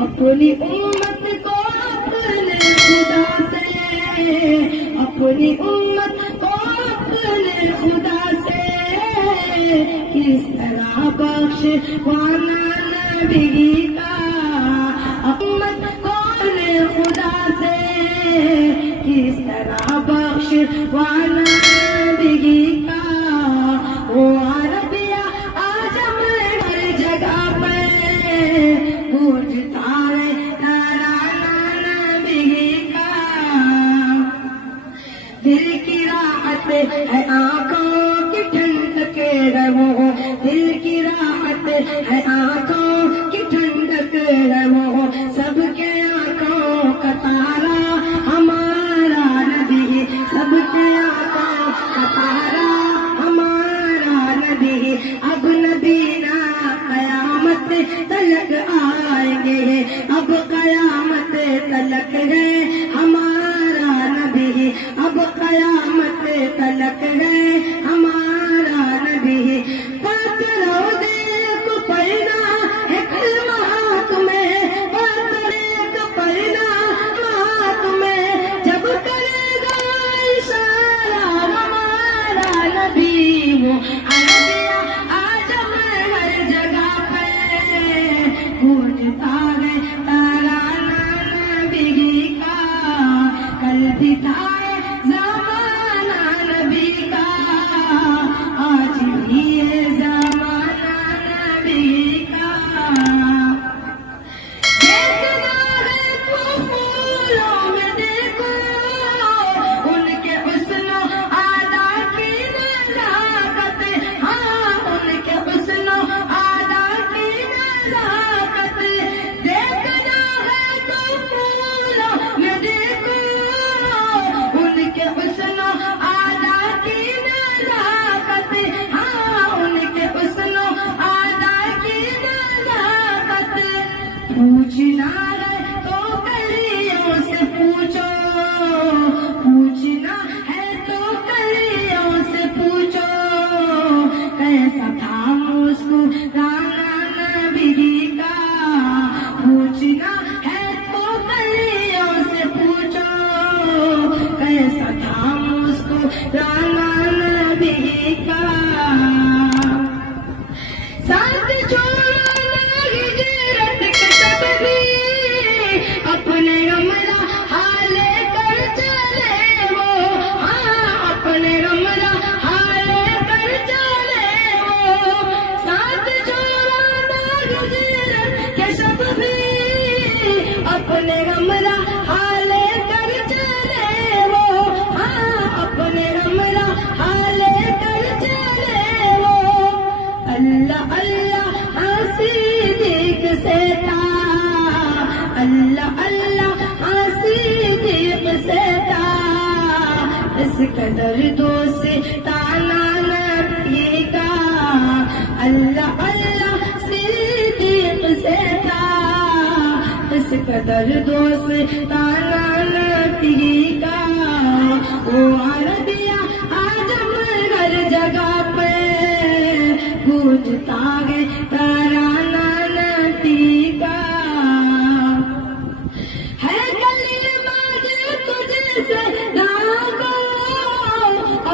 اپنی امت کو اپنے خدا سے، اپنی امت کو اپنے خدا سے کس طرح بخشوانا نبی کا، امت کو اپنے خدا سے کس طرح بخشوانا نبی کا۔ وہ عربیہ آجم ہر جگہ پہ گونجتا ہے ترانہ نبی کا، دل کی راحت ہے آنکھوں کی ٹھنڈک ہے وہ، دل کی راحت ہے آنکھوں کی ٹھنڈک ہے وہ، سب کے آنکھوں کا تارا ہمارا نبی، سب کے آنکھوں کا تارا ہمارا نبی۔ اب نبی نہ قیامت تلک آئیں گے، اب قیامت تلک ہے ہمارا نبی، اب قیامت تلک ہے ہمارا نبی۔ بات رو دیکھ پڑھنا ہے کلمہ ہاتھ میں، بات دیکھ پڑھنا ہاتھ میں، جب کرے گا اشارہ ہمارا نبی، وہ عربیہ آجم ہر جگہ پہ گونجتا ہے ترانہ نبی کا، کل بھی تھا زمانہ نبی کا، آج بھی ہے زمانہ نبی کا۔ دیکھنا ہے تو پھولوں میں دیکھو ان کے حسن و ادا کی نزاکت، ہاں ان کے حسن و ادا کی نزاکت، دیکھنا ہے تو پھولوں میں دیکھو ان کے حسن و ادا کی نزاکت، ہاں ان کے حسن و ادا کی نزاکت۔ پوچھنا ہے تو کلیوں سے پوچھو، پوچھنا ہے تو کلیوں سے پوچھو، کیسا تھا مسکرانا نبی کا، پوچھنا ہے تو کلیوں سے پوچھو، کیسا تھا مسکرانا نبی کا۔ ساتھ چھوڑنا ہجرت کے سب بھی، اپنے رمضان حالے کر چلے وہ، ہاں اپنے رمضان حالے کر چلے وہ، ساتھ چھوڑنا ہجرت کے سب بھی، اپنے رمضان حالے کر چلے وہ، ہاں اپنے رمضان حالے کر چلے وہ۔ اللہ اللہ صدیق سے تھا، اللہ اللہ صدیق سے تھا، اس قدر دوستانہ نبی کا، اللہ اللہ صدیق سے تھا، اس قدر دوستانہ نبی کا۔ وہ عربیہ آجم ہر جگہ پہ گونجتا ہے ترانہ نبی کا، ہے کلمہ جو تجھ سے داغو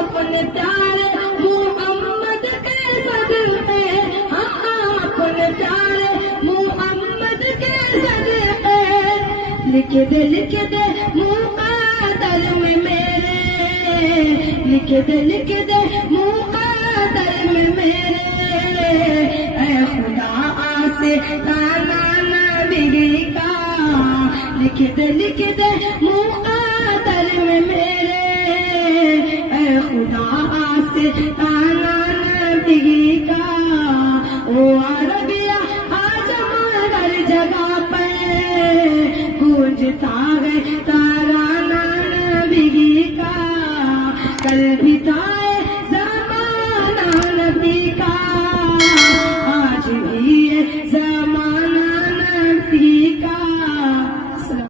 اپنے پیارے محمد کے صدقے، ہاں اپنے پیارے محمد کے صدقے، لکھ دے مقدر میں میرے، لکھ دے مقدر میں میرے، اے خدا آستانہ نبی کا، لکھ دے مقدر میں میرے، اے خدا آستانہ نبی کا۔ وہ عربیہ آجم ہر جگہ پہ گونجتا ہے ترانہ نبی کا، کل بھی تھا